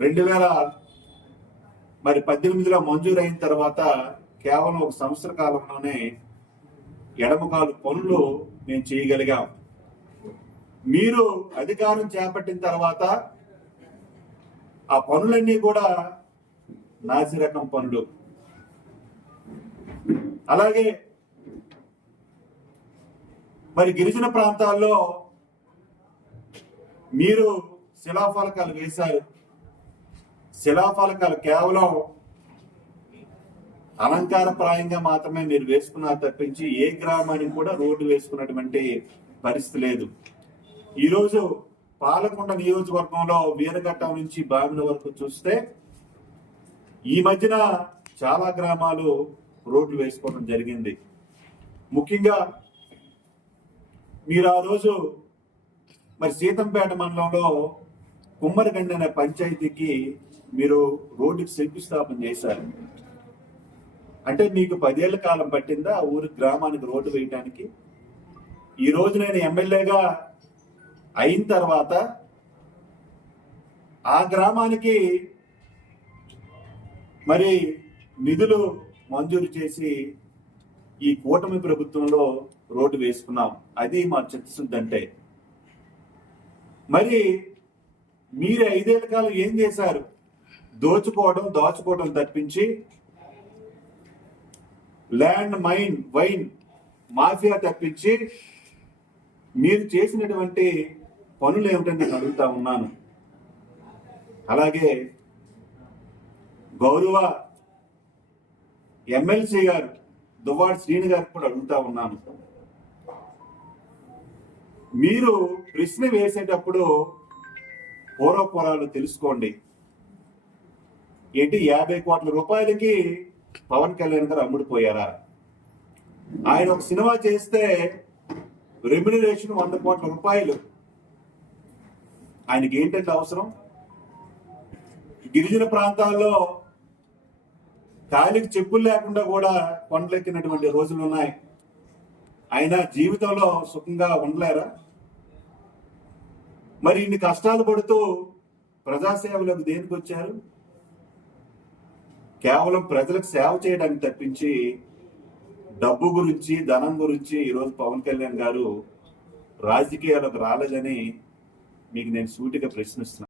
2018లో మంజూరు అయిన తర్వాత కేవలం ఒక సంవత్సర కాలంలోనే ఎడమకాలు పనులు మేము చేయగలిగాం. మీరు అధికారం చేపట్టిన తర్వాత ఆ పనులన్నీ కూడా నాసిరకం పనులు. అలాగే గిరిజన ప్రాంతాల్లో మీరు శిలాఫలకాలు వేశారు. శిలాఫలకాలు కేవలం అలంకారప్రాయంగా మాత్రమే మీరు వేసుకున్నారు తప్పించి ఏ గ్రామానికి కూడా రోడ్డు వేసుకున్నటువంటి పరిస్థితి లేదు. ఈరోజు పాలకొండ నియోజకవర్గంలో వీరఘట్టం నుంచి బామిన వరకు చూస్తే ఈ మధ్యన చాలా గ్రామాలు రోడ్లు వేసుకోవడం జరిగింది. ముఖ్యంగా మీరు ఆ రోజు సీతంపేట మండలంలో కుమ్మరిగండి అనే పంచాయతీకి మీరు రోడ్డుకి శంకుస్థాపన చేశారు. అంటే మీకు 10 ఏళ్ల కాలం పట్టిందా ఆ ఊరి గ్రామానికి రోడ్డు వేయడానికి? ఈ రోజు నేను ఎమ్మెల్యేగా అయిన తర్వాత ఆ గ్రామానికి నిధులు మంజూరు చేసి ఈ కూటమి ప్రభుత్వంలో రోడ్డు వేసుకున్నాం. అది మా చిత్తశుద్ధి అంటే. మీరు 5 ఏళ్ల కాలం ఏం చేశారు? దాచుకోవడం తప్పించి ల్యాండ్ మైన్ వైన్ మాఫియా తప్పించి మీరు చేసినటువంటి పనులు ఏమిటని నేను అడుగుతా ఉన్నాను. అలాగే గౌరవ ఎమ్మెల్సీ గారు దువ్వాడ శ్రీని గారు కూడా అడుగుతా ఉన్నాను. మీరు ప్రశ్న వేసేటప్పుడు పూర్వపురాలు తెలుసుకోండి. 50 కోట్ల రూపాయలకి పవన్ కళ్యాణ్ గారు అమ్ముడుపోయారా? ఆయన ఒక సినిమా చేస్తే రెమ్యునరేషన్ 100 కోట్ల రూపాయలు. ఆయనకి ఏంటంటే అవసరం? గిరిజన ప్రాంతాల్లో కాలికి చెప్పులు లేకుండా కూడా కొండలెక్కినటువంటి రోజులు ఉన్నాయి. ఆయన జీవితంలో సుఖంగా ఉండలేరా? ఇన్ని కష్టాలు పడుతూ ప్రజాసేవలకు దేనికి వచ్చారు? కేవలం ప్రజలకు సేవ చేయడానికి తప్పించి డబ్బు గురించి ధనం గురించి ఈరోజు పవన్ కళ్యాణ్ గారు రాజకీయాలకు రాలేదని మీకు నేను సూటిగా ప్రశ్నిస్తున్నాను.